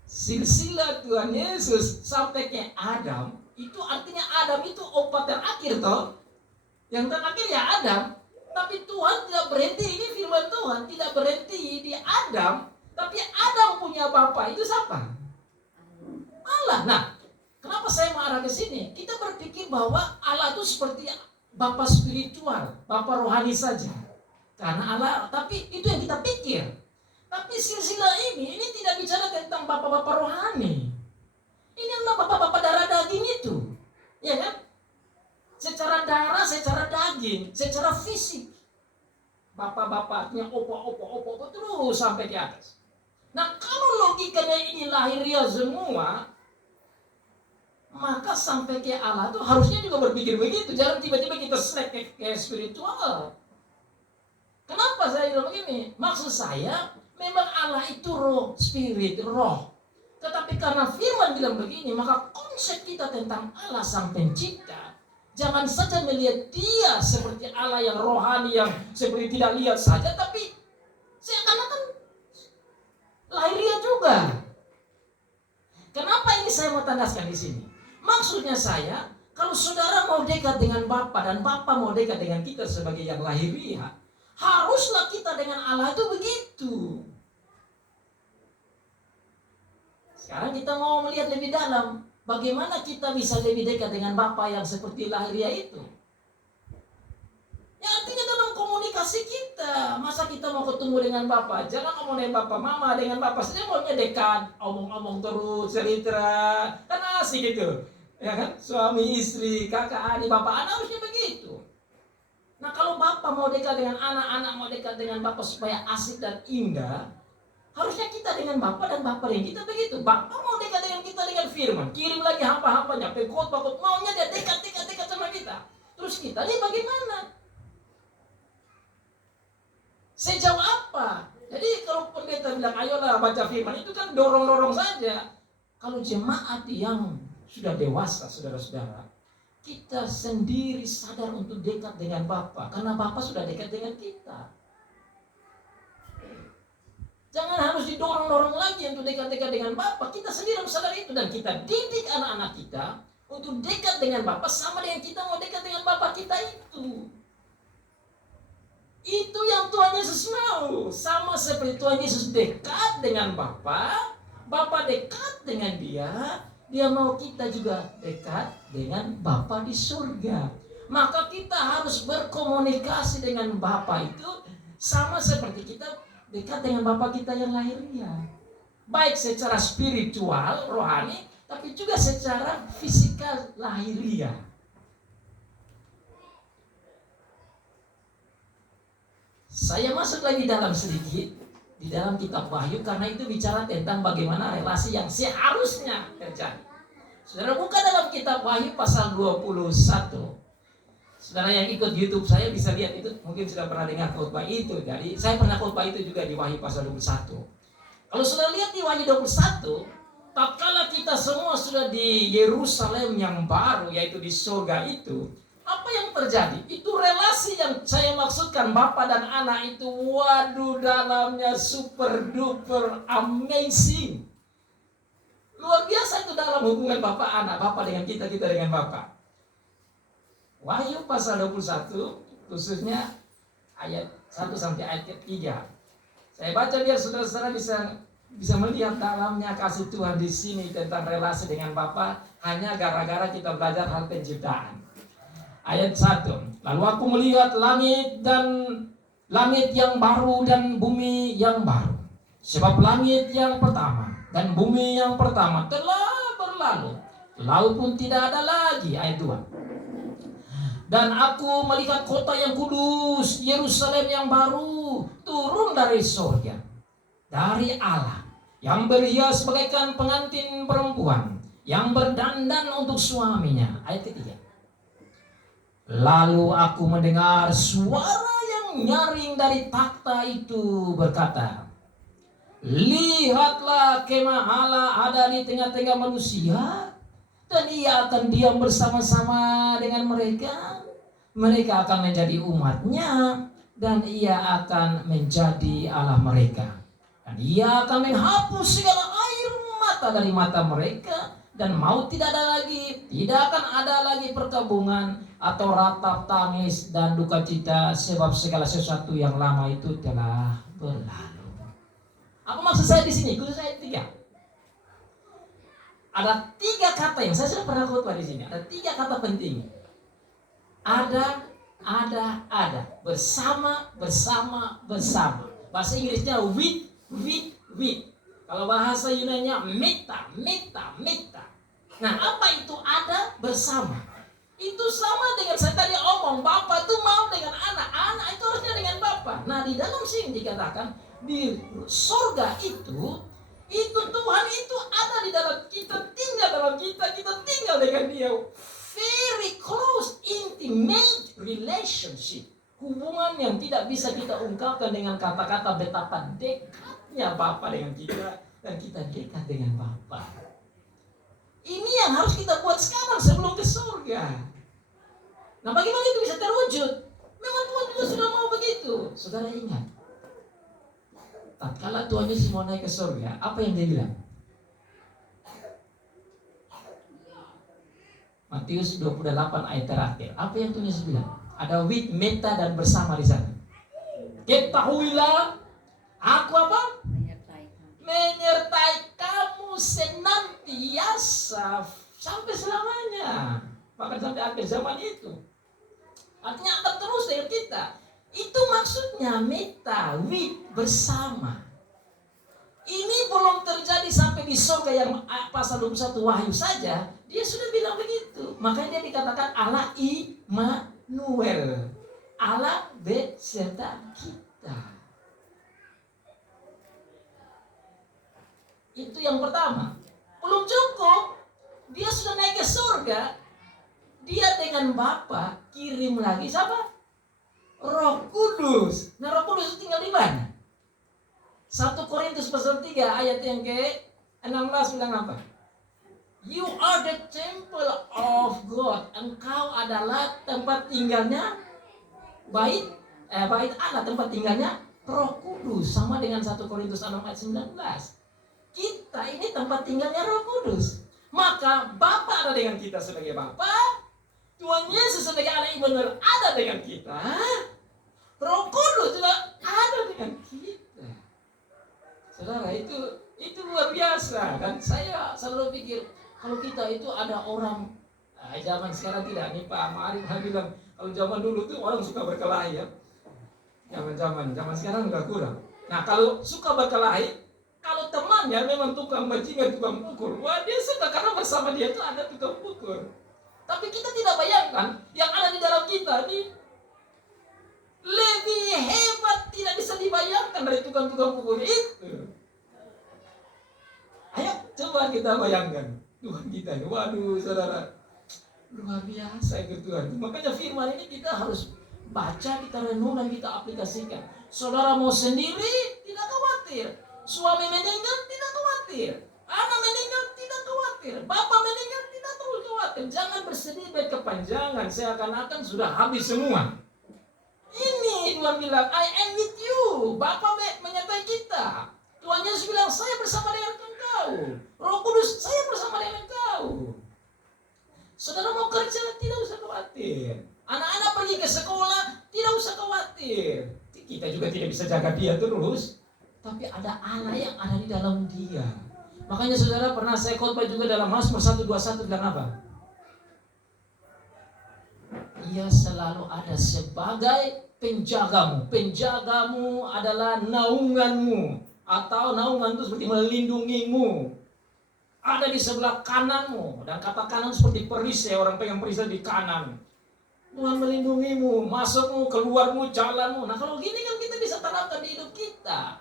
Silsilah Tuhan Yesus sampai ke Adam, itu artinya Adam itu obat terakhir toh. Yang terakhir ya Adam. Tapi Tuhan tidak berhenti, ini firman Tuhan tidak berhenti di Adam. Tapi Adam punya bapa, itu siapa? Allah. Nah, kenapa saya mengarah ke sini? Kita berpikir bahwa Allah itu seperti Bapa spiritual, Bapa rohani saja. Karena Allah, tapi itu yang kita pikir. Tapi silsilah ini tidak bicara tentang Bapa-Bapa rohani. Ini adalah Bapa-Bapa darah daging itu. Ya kan? Secara darah, secara daging, secara fisik. Bapak-bapaknya opo terus sampai ke atas. Nah, kalau logikanya ini lahiriah semua, maka sampai ke Allah itu harusnya juga berpikir begitu. Jangan tiba-tiba kita selek ke spiritual. Kenapa saya bilang begini? Maksud saya, memang Allah itu roh, spirit, roh. Tetapi karena firman bilang begini, maka konsep kita tentang Allah sang pencipta, jangan saja melihat dia seperti Allah yang rohani, yang seperti tidak lihat saja, tapi seakan-akan lahiriah juga. Kenapa ini saya mau tandaskan di sini? Maksudnya saya, kalau saudara mau dekat dengan Bapa dan Bapa mau dekat dengan kita sebagai yang lahiriah, haruslah kita dengan Allah itu begitu. Sekarang kita mau melihat lebih dalam, bagaimana kita bisa lebih dekat dengan Bapa yang seperti lahiriah itu. Ya artinya dalam komunikasi kita. Masa kita mau ketemu dengan Bapa, jangan ngomong dengan Bapa, Mama dengan Bapa saja maunya dekat, omong-omong terus, cerita, kan asik gitu. Ya kan, suami istri, kakak adik, bapak anak harusnya begitu. Nah kalau Bapak mau dekat dengan anak-anak mau dekat dengan Bapak supaya asik dan indah, harusnya kita dengan Bapak dan Bapak dengan kita begitu. Bapak mau dekat dengan kita dengan firman, kirim lagi hamba-hambanya, pengkhotbah, maunya dia dekat sama kita. Terus kita ini bagaimana? Sejauh apa? Jadi kalau pendeta bilang ayolah baca firman, itu kan dorong-dorong saja. Kalau jemaat yang sudah dewasa, saudara-saudara, kita sendiri sadar untuk dekat dengan Bapa, karena Bapa sudah dekat dengan kita. Jangan harus didorong-dorong lagi untuk dekat-dekat dengan Bapa. Kita sendiri harus sadar itu, dan kita didik anak-anak kita untuk dekat dengan Bapa sama dengan kita mau dekat dengan Bapa kita itu. Itu yang Tuhan Yesus mau. Sama seperti Tuhan Yesus dekat dengan Bapa, Bapa dekat dengan dia, dia mau kita juga dekat dengan Bapa di surga. Maka kita harus berkomunikasi dengan Bapa itu sama seperti kita dekat dengan Bapa kita yang lahiriah. Baik secara spiritual, rohani, tapi juga secara fisikal lahiriah. Saya masuk lagi dalam sedikit di dalam kitab Wahyu, karena itu bicara tentang bagaimana relasi yang seharusnya terjadi. Saudara buka dalam kitab Wahyu pasal 21. Saudara yang ikut YouTube saya bisa lihat itu, mungkin sudah pernah dengar khotbah itu. Jadi saya pernah khotbah itu juga di Wahyu pasal 21. Kalau sudah lihat di Wahyu 21, tatkala kita semua sudah di Yerusalem yang baru, yaitu di surga itu, apa yang terjadi? Itu relasi yang saya maksudkan Bapa dan anak itu, waduh dalamnya super duper amazing. Luar biasa itu dalam hubungan Bapa anak, Bapa dengan kita, kita dengan Bapa. Wahyu pasal 21 khususnya ayat 1 sampai ayat 3. Saya baca biar saudara-saudara bisa melihat dalamnya kasih Tuhan di sini tentang relasi dengan Bapa hanya gara-gara kita belajar hal penciptaan. Ayat 1. Lalu aku melihat langit yang baru dan bumi yang baru. Sebab langit yang pertama dan bumi yang pertama telah berlalu, laut pun tidak ada lagi. Ayat 2. Dan aku melihat kota yang kudus, Yerusalem yang baru, turun dari surga, dari Allah, yang berhias bagaikan pengantin perempuan, yang berdandan untuk suaminya. Ayat 3. Lalu aku mendengar suara yang nyaring dari takhta itu berkata, lihatlah kemah Allah ada di tengah-tengah manusia, dan ia akan diam bersama-sama dengan mereka. Mereka akan menjadi umatnya, dan ia akan menjadi Allah mereka. Dan ia akan menghapus segala air mata dari mata mereka, dan maut tidak akan ada lagi perkabungan atau ratap tangis dan duka cita, sebab segala sesuatu yang lama itu telah berlalu. Apa maksud saya di sini? Khusus ayat 3. Ada 3 kata yang saya sudah pernah khotbah di sini. Ada 3 kata penting. Ada. Bersama. Bahasa Inggrisnya with. Kalau bahasa Yunaninya meta. Nah, apa itu ada bersama? Itu sama dengan saya tadi omong, Bapak itu mau dengan anak itu harusnya dengan Bapak. Nah, di dalam sini dikatakan di sorga itu Tuhan itu ada di dalam kita, tinggal dalam kita tinggal dengan Dia. Very close, intimate relationship. Hubungan yang tidak bisa kita ungkapkan dengan kata-kata betapa dekatnya Bapa dengan kita dan kita dekat dengan Bapa. Ini yang harus kita buat sekarang sebelum ke surga. Nah, bagaimana itu bisa terwujud? Memang Tuhan juga sudah mau begitu. Saudara ingat, tatkala Tuhan Yesus mau naik ke surga, apa yang Dia bilang? Matius 28 ayat terakhir. Apa yang Tuhan Yesus bilang? Ada with, meta, dan bersama di sana. Ketahuilah, aku apa? Menyertai kamu senantiasa sampai selamanya, bahkan sampai akhir zaman itu. Artinya akan terus dengan kita. Itu maksudnya meta, with, bersama. Ini belum terjadi sampai di surga yang pasal 21 Wahyu saja. Dia sudah bilang begitu. Makanya dia dikatakan Allah Immanuel, Allah beserta kita. Itu yang pertama. Belum cukup, dia sudah naik ke surga. Dia dengan Bapa kirim lagi siapa? Roh Kudus. Nah, Roh Kudus itu tinggal di mana? 1 Korintus pasal 3 ayat yang ke-16 bilang apa? You are the temple of God. Engkau adalah tempat tinggalnya bait Allah, tempat tinggalnya Roh Kudus. Sama dengan 1 Korintus 6 ayat 19. Kita ini tempat tinggalnya Roh Kudus. Maka Bapa ada dengan kita sebagai Bapa, Tuhan Yesus sebagai Allah Immanuel ada dengan kita, Roh Kudus juga ada dengan kita. Saudara, itu luar biasa. Dan saya selalu pikir, kalau kita itu ada orang zaman sekarang tidak, nih Pak Marif bilang kalau zaman dulu tuh orang suka berkelahi ya. Zaman sekarang udah kurang. Nah, kalau suka berkelahi, kalau temannya memang tukang bajingan, tukang pukul, wah dia suka karena bersama dia itu ada tukang pukul. Tapi kita tidak bayangkan yang ada di dalam kita ini lebih hebat, tidak bisa dibayangkan dari tukang-tukang pukul itu. Ayo coba kita bayangkan Tuhan kita ini. Waduh saudara, luar biasa itu Tuhan. Makanya firman ini kita harus baca, kita renung dan kita aplikasikan. Saudara mau sendiri, tidak khawatir. Suami meninggal, tidak khawatir. Anak meninggal, tidak khawatir. Bapak meninggal, tidak terlalu khawatir. Jangan bersedih berkepanjangan, seakan-akan sudah habis semua. Ini Tuhan bilang, I am with you. Bapak menyertai kita. Tuhan Yesus bilang, saya bersama dengan engkau. Roh Kudus, saya bersama dengan engkau. Saudara mau kerja, tidak usah khawatir. Anak-anak pergi ke sekolah, tidak usah khawatir. Kita juga tidak bisa jaga dia terus. Tapi ada Allah yang ada di dalam dia. Makanya saudara, pernah saya khotbah juga dalam Mazmur 121 bilang apa? Ia selalu ada sebagai penjagamu. Penjagamu adalah naunganmu. Atau naungan itu seperti melindungimu. Ada di sebelah kananmu. Dan kata kanan seperti perisai. Orang pegang perisai di kanan. Tuhan melindungimu. Masukmu, keluarmu, jalanmu. Nah kalau gini kan kita bisa terapkan di hidup kita.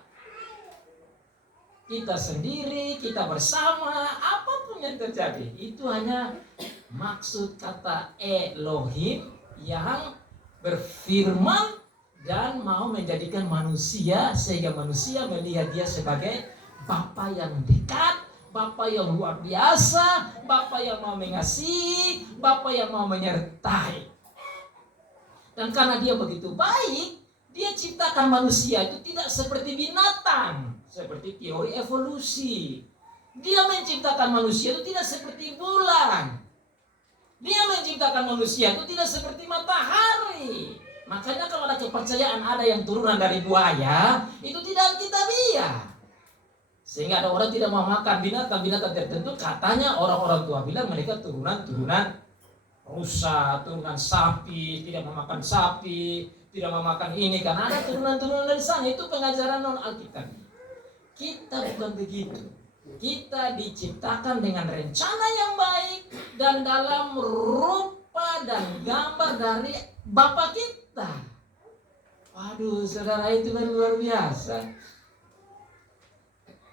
Kita sendiri, kita bersama, apapun yang terjadi. Itu hanya maksud kata Elohim yang berfirman dan mau menjadikan manusia, sehingga manusia melihat dia sebagai Bapa yang dekat, Bapa yang luar biasa, Bapa yang mau mengasihi, Bapa yang mau menyertai. Dan karena dia begitu baik, dia ciptakan manusia itu tidak seperti binatang, seperti teori evolusi. Dia menciptakan manusia itu tidak seperti bulan. Dia menciptakan manusia itu tidak seperti matahari. Makanya kalau ada kepercayaan ada yang turunan dari buaya, itu tidak alkitabiah. Sehingga ada orang tidak mau makan binatang tertentu, katanya orang-orang tua bilang mereka turunan rusa, turunan sapi, tidak memakan sapi, tidak memakan ini, karena ada turunan-turunan dari sana. Itu pengajaran non Alkitab. Kita bukan begitu. Kita diciptakan dengan rencana yang baik dan dalam rupa dan gambar dari Bapa kita. Waduh, saudara, itu kan luar biasa.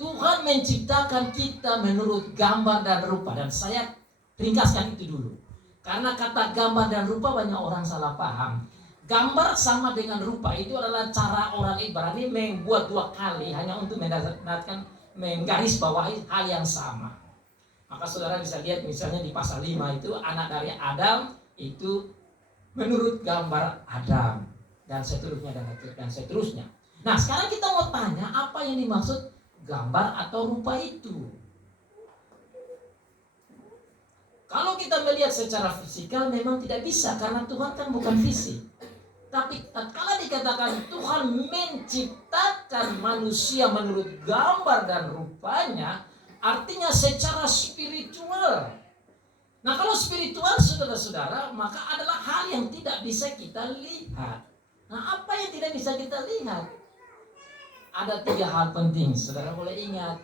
Tuhan menciptakan kita menurut gambar dan rupa. Dan saya ringkaskan itu dulu. Karena kata gambar dan rupa banyak orang salah paham. Gambar sama dengan rupa itu adalah cara orang Ibrani membuat dua kali hanya untuk mendapatkan menggaris bawahi hal yang sama. Maka saudara bisa lihat misalnya di pasal 5 itu anak dari Adam itu menurut gambar Adam dan seterusnya dan seterusnya. Nah, sekarang kita mau tanya apa yang dimaksud gambar atau rupa itu. Kalau kita melihat secara fisikal memang tidak bisa karena Tuhan kan bukan fisik. Tapi kalau dikatakan Tuhan menciptakan manusia menurut gambar dan rupanya, artinya secara spiritual. Nah, kalau spiritual saudara-saudara, maka adalah hal yang tidak bisa kita lihat. Nah, apa yang tidak bisa kita lihat? Ada 3 hal penting, saudara boleh ingat.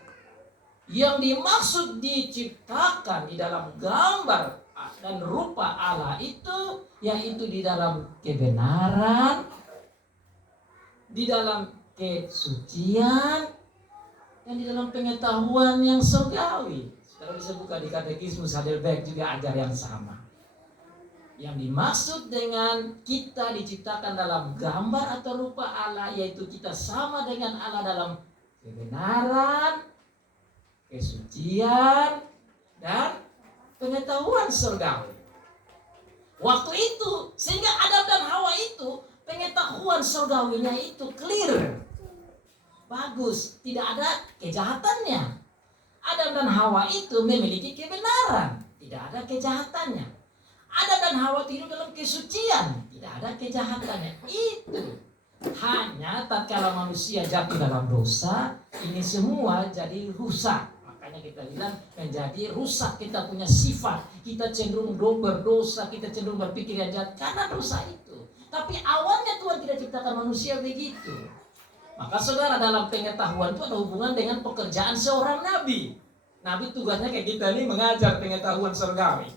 Yang dimaksud diciptakan di dalam gambar dan rupa Allah itu, yaitu di dalam kebenaran, di dalam kesucian, dan di dalam pengetahuan yang surgawi. Saudara bisa buka di Katekismus Heidelberg juga ajar yang sama. Yang dimaksud dengan kita diciptakan dalam gambar atau rupa Allah, yaitu kita sama dengan Allah dalam kebenaran, kesucian, dan pengetahuan surgawi. Waktu itu, sehingga Adam dan Hawa itu pengetahuan surgawinya itu clear, bagus, tidak ada kejahatannya. Adam dan Hawa itu memiliki kebenaran, tidak ada kejahatannya. Adam dan Hawa hidup dalam kesucian, tidak ada kejahatannya. Itu hanya tatkala manusia jatuh dalam dosa, ini semua jadi rusak. Kita bilang menjadi rusak, kita punya sifat, kita cenderung berdosa, kita cenderung berpikir yang jahat karena dosa itu. Tapi awalnya Tuhan tidak ciptakan manusia begitu. Maka saudara, dalam pengetahuan itu ada hubungan dengan pekerjaan seorang nabi. Nabi tugasnya kayak kita nih, mengajar pengetahuan surgawi.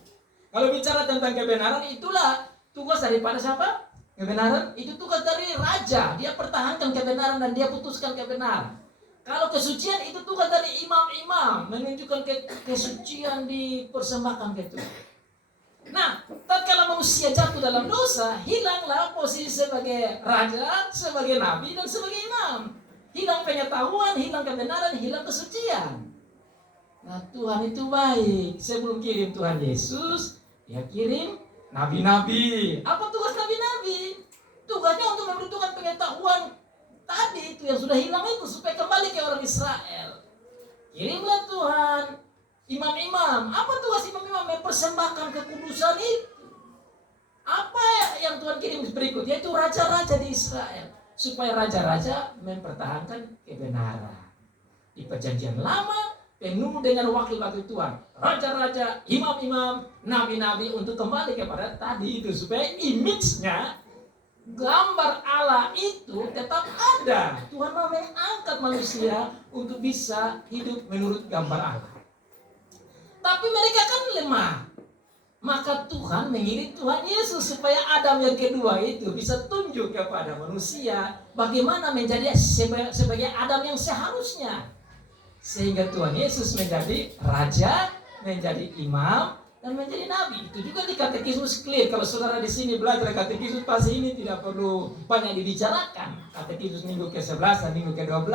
Kalau bicara tentang kebenaran, itulah tugas daripada siapa? Kebenaran itu tugas dari raja. Dia pertahankan kebenaran dan dia putuskan kebenaran. Kalau kesucian itu tugas dari imam-imam, menunjukkan kesucian dipersembahkan ke Tuhan. Nah, tatkala manusia jatuh dalam dosa, hilanglah posisi sebagai raja, sebagai nabi, dan sebagai imam. Hilang pengetahuan, hilang kebenaran, hilang kesucian. Nah, Tuhan itu baik. Sebelum kirim Tuhan Yesus, Dia kirim nabi-nabi. Apa tugas nabi-nabi? Tugasnya untuk membutuhkan pengetahuan tadi itu yang sudah hilang itu supaya kembali ke orang Israel. Kirimlah Tuhan imam-imam. Apa tugas imam-imam? Mempersembahkan kekudusan itu. Apa yang Tuhan kirim berikut? Yaitu raja-raja di Israel, supaya raja-raja mempertahankan kebenaran. Di Perjanjian Lama penuh dengan wakil-wakil Tuhan, raja-raja, imam-imam, nabi-nabi, untuk kembali kepada tadi itu supaya image-nya, gambar Allah itu tetap ada. Tuhan mau mengangkat manusia untuk bisa hidup menurut gambar Allah. Tapi mereka kan lemah. Maka Tuhan mengirim Tuhan Yesus supaya Adam yang kedua itu bisa tunjuk kepada manusia bagaimana menjadi sebagai Adam yang seharusnya. Sehingga Tuhan Yesus menjadi raja, menjadi imam, dan menjadi nabi. Itu juga di Katekismus clear. Kalau saudara di sini belajar Katekismus, pasti ini tidak perlu banyak dibicarakan. Katekismus minggu ke-11 dan minggu ke-12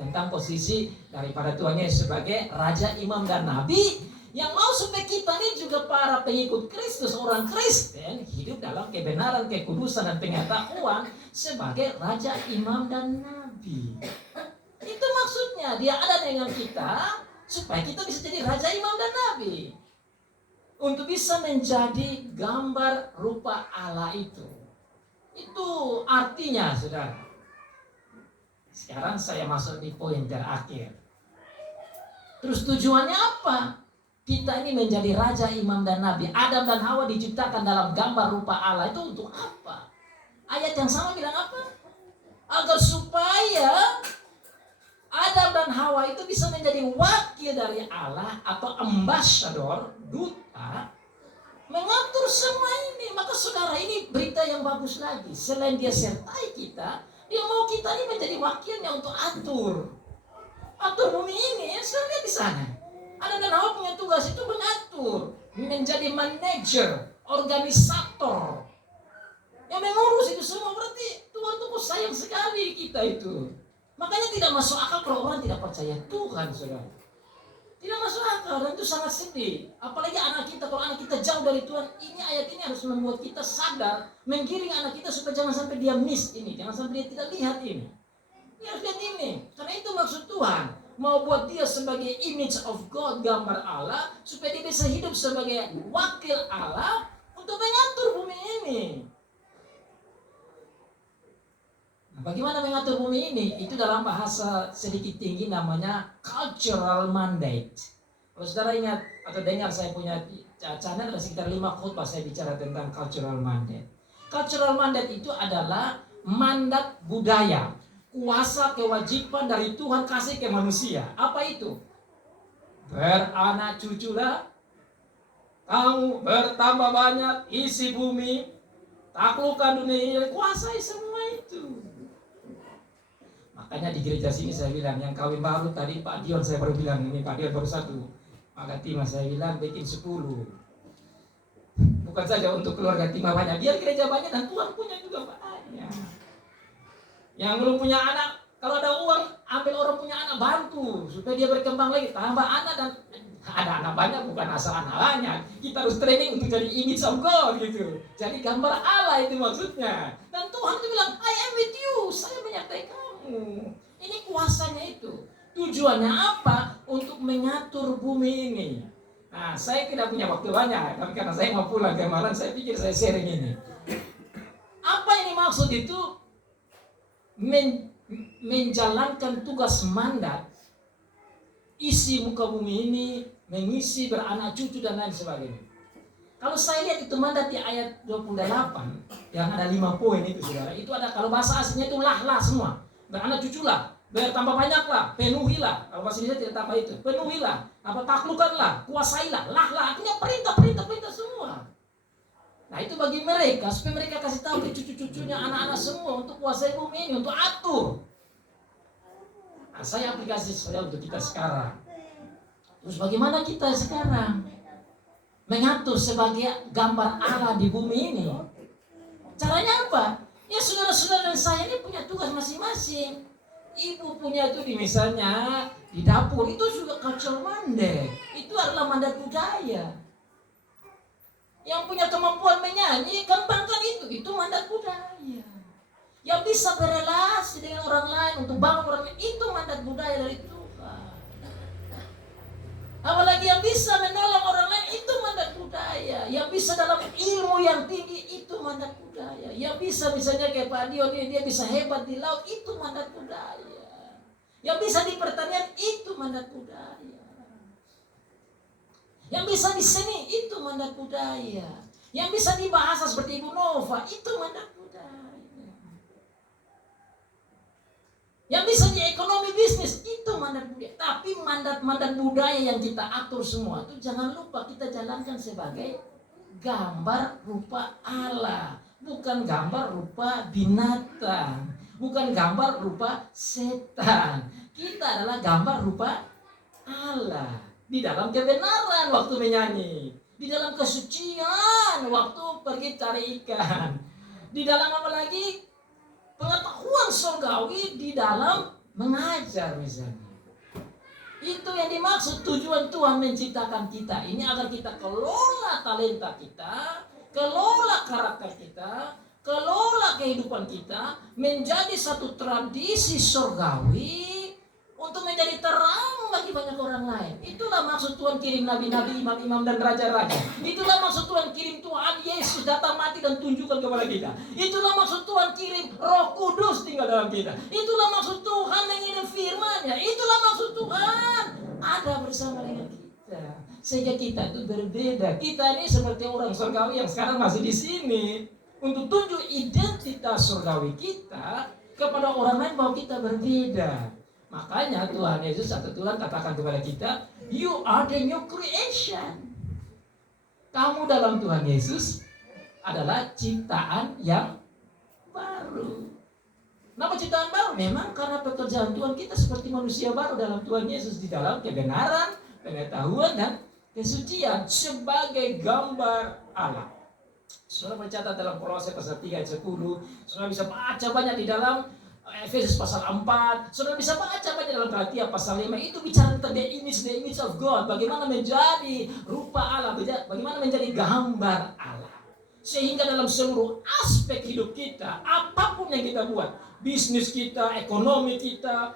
tentang posisi daripada Tuhan Yesus sebagai raja, imam, dan nabi, yang mau supaya kita ini juga para pengikut Kristus, orang Kristen, hidup dalam kebenaran, kekudusan, dan pengetahuan sebagai raja, imam, dan nabi. Itu maksudnya. Dia ada dengan kita supaya kita bisa jadi raja, imam, dan nabi, untuk bisa menjadi gambar rupa Allah itu. Itu artinya, saudara. Sekarang saya masuk di poin terakhir. Terus tujuannya apa? Kita ini menjadi raja, imam, dan nabi. Adam dan Hawa diciptakan dalam gambar rupa Allah. Itu untuk apa? Ayat yang sama bilang apa? Agar supaya Adam dan Hawa itu bisa menjadi wakil dari Allah atau ambassador, duta, mengatur semua ini. Maka saudara, ini berita yang bagus lagi. Selain dia sertai kita, dia mau kita ini menjadi wakilnya untuk atur bumi ini. Saya lihat di sana. Adam dan Hawa punya tugas itu mengatur, menjadi manajer, organisator, yang mengurus itu semua. Berarti Tuhan tuh sayang sekali kita itu. Makanya tidak masuk akal kalau orang tidak percaya Tuhan, saudara. Tidak masuk akal, dan itu sangat sedih. Apalagi anak kita, kalau anak kita jauh dari Tuhan, ini ayat ini harus membuat kita sadar, menggiring anak kita supaya jangan sampai dia miss ini, jangan sampai dia tidak lihat ini. Dia harus lihat ini, karena itu maksud Tuhan. Mau buat dia sebagai image of God, gambar Allah, supaya dia bisa hidup sebagai wakil Allah untuk mengatur bumi ini. Nah, bagaimana mengatur bumi ini? Itu dalam bahasa sedikit tinggi namanya cultural mandate. Kalau saudara ingat atau dengar, saya punya channel ada sekitar 5 khotbah saya bicara tentang cultural mandate. Cultural mandate itu adalah mandat budaya, kuasa kewajiban dari Tuhan kasih ke manusia. Apa itu? Beranak cuculah, kamu bertambah banyak, isi bumi, taklukkan dunia ini, kuasai semua itu. Makanya di gereja sini saya bilang, yang kawin baru tadi Pak Dion saya baru bilang, ini Pak Dion baru 1. Maka Timah saya bilang bikin 10. Bukan saja untuk keluarga Timah banyak, biar gereja banyak dan Tuhan punya juga banyak. Yang belum punya anak, kalau ada uang, ambil orang punya anak, bantu supaya dia berkembang lagi, tambah anak. Dan ada anak banyak bukan asal anak banyak. Kita harus training untuk jadi image of God gitu. Jadi gambar Allah itu maksudnya. Dan Tuhan itu bilang, I am with you, saya menyertai kamu. Ini kuasanya itu. Tujuannya apa? Untuk mengatur bumi ini. Nah, saya tidak punya waktu banyak, tapi karena saya mau pulang ke Malang, saya pikir saya sharing ini. Apa ini maksud itu? Menjalankan tugas mandat, isi muka bumi ini, mengisi, beranak cucu dan lain sebagainya. Kalau saya lihat itu mandat di ayat 28 yang ada 5 poin itu, saudara, itu ada, kalau bahasa aslinya itu lah semua. Beranak cuculah, bertambah banyaklah, penuhilah. Kalau bahasa Indonesia tidak tambah itu, penuhilah, taklukkanlah, kuasailah, artinya perintah semua. Nah, itu bagi mereka, supaya mereka kasih tahu ke cucu-cucunya, anak-anak semua, untuk kuasai bumi ini, untuk atur. Nah, saya aplikasi saya untuk kita sekarang. Terus bagaimana kita sekarang mengatur sebagai gambar Allah di bumi ini? Caranya apa? Ya, saudara-saudara dan saya ini punya tugas masing-masing. Ibu punya itu misalnya di dapur, itu juga cultural mandate. Itu adalah mandat budaya. Yang punya kemampuan menyanyi, kembangkan itu mandat budaya. Yang bisa berelasi dengan orang lain untuk bangun orang lain, itu mandat budaya dari Tuhan. Apalagi yang bisa menolong orang lain, itu mandat budaya. Yang bisa dalam ilmu yang tinggi, itu mandat budaya. Yang bisa misalnya kayak Pak Dion, dia bisa hebat di laut, itu mandat budaya. Yang bisa di pertanian, itu mandat budaya. Yang bisa di seni, itu mandat budaya. Yang bisa di bahasa seperti Ibu Nova, itu mandat budaya. Yang bisa di ekonomi bisnis, itu mandat budaya. Tapi mandat-mandat budaya yang kita atur semua itu jangan lupa kita jalankan sebagai gambar rupa Allah, bukan gambar rupa binatang, bukan gambar rupa setan. Kita adalah gambar rupa Allah. Di dalam kebenaran waktu menyanyi, di dalam kesucian waktu pergi cari ikan, di dalam apa lagi? Pengetahuan surgawi di dalam mengajar misalnya. Itu yang dimaksud tujuan Tuhan menciptakan kita ini, agar kita kelola talenta kita, kelola karakter kita, kelola kehidupan kita menjadi satu tradisi surgawi untuk menjadi terang bagi banyak orang lain. Itulah maksud Tuhan kirim nabi-nabi, imam-imam dan raja-raja. Itulah maksud Tuhan kirim Tuhan Yesus datang mati dan tunjukkan kepada kita. Itulah maksud Tuhan kirim Roh Kudus tinggal dalam kita. Itulah maksud Tuhan mengirim firman-Nya. Itulah maksud Tuhan ada bersama dengan kita. Sehingga kita itu berbeda. Kita ini seperti orang surgawi yang sekarang masih di sini. Untuk tunjuk identitas surgawi kita kepada orang lain bahwa kita berbeda. Makanya Tuhan Yesus atau Tuhan katakan kepada kita, you are the new creation. Kamu dalam Tuhan Yesus adalah ciptaan yang baru. Nama ciptaan baru memang karena pekerjaan Tuhan kita seperti manusia baru dalam Tuhan Yesus di dalam kebenaran, pengetahuan dan kesucian sebagai gambar Allah. Saudara mencatat dalam Kolose pasal 3 ayat 10, saudara bisa baca banyak di dalam Efesus pasal 4, saudara bisa baca banyak dalam Galatia pasal 5. Itu bicara tentang the image of God, bagaimana menjadi rupa Allah, bagaimana menjadi gambar Allah. Sehingga dalam seluruh aspek hidup kita, apapun yang kita buat, bisnis kita, ekonomi kita,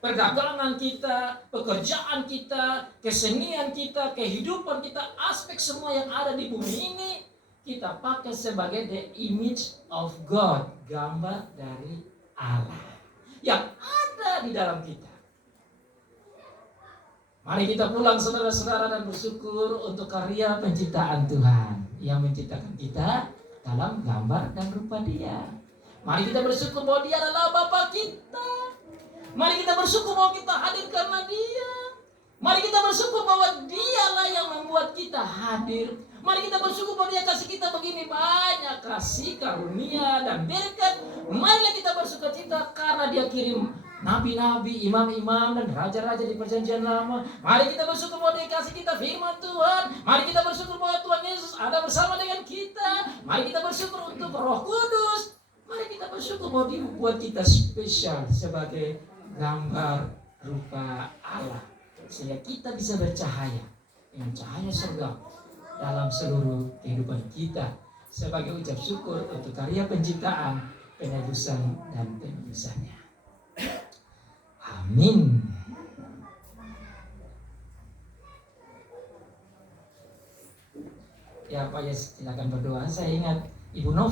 perdagangan kita, pekerjaan kita, kesenian kita, kehidupan kita, aspek semua yang ada di bumi ini, kita pakai sebagai the image of God, gambar dari Allah yang ada di dalam kita. Mari kita pulang saudara-saudara dan bersyukur untuk karya penciptaan Tuhan yang menciptakan kita dalam gambar dan rupa Dia. Mari kita bersyukur bahwa Dia adalah Bapa kita. Mari kita bersyukur bahwa kita hadir karena Dia. Mari kita bersyukur bahwa Dialah yang membuat kita hadir. Mari kita bersyukur bahwa Dia kasih kita begini banyak kasih, karunia, dan berkat. Mari kita bersyukur cita karena Dia kirim nabi-nabi, imam-imam, dan raja-raja di perjanjian lama. Mari kita bersyukur bahwa Dia kasih kita firman Tuhan. Mari kita bersyukur bahwa Tuhan Yesus ada bersama dengan kita. Mari kita bersyukur untuk Roh Kudus. Mari kita bersyukur bahwa Dia membuat kita spesial sebagai gambar rupa Allah. Sehingga kita bisa bercahaya dengan cahaya surga dalam seluruh kehidupan kita sebagai ucap syukur untuk karya penciptaan, penebusan, dan penebusannya. Amin. Ya Pak Yes, silakan berdoa. Saya ingat Ibu Nova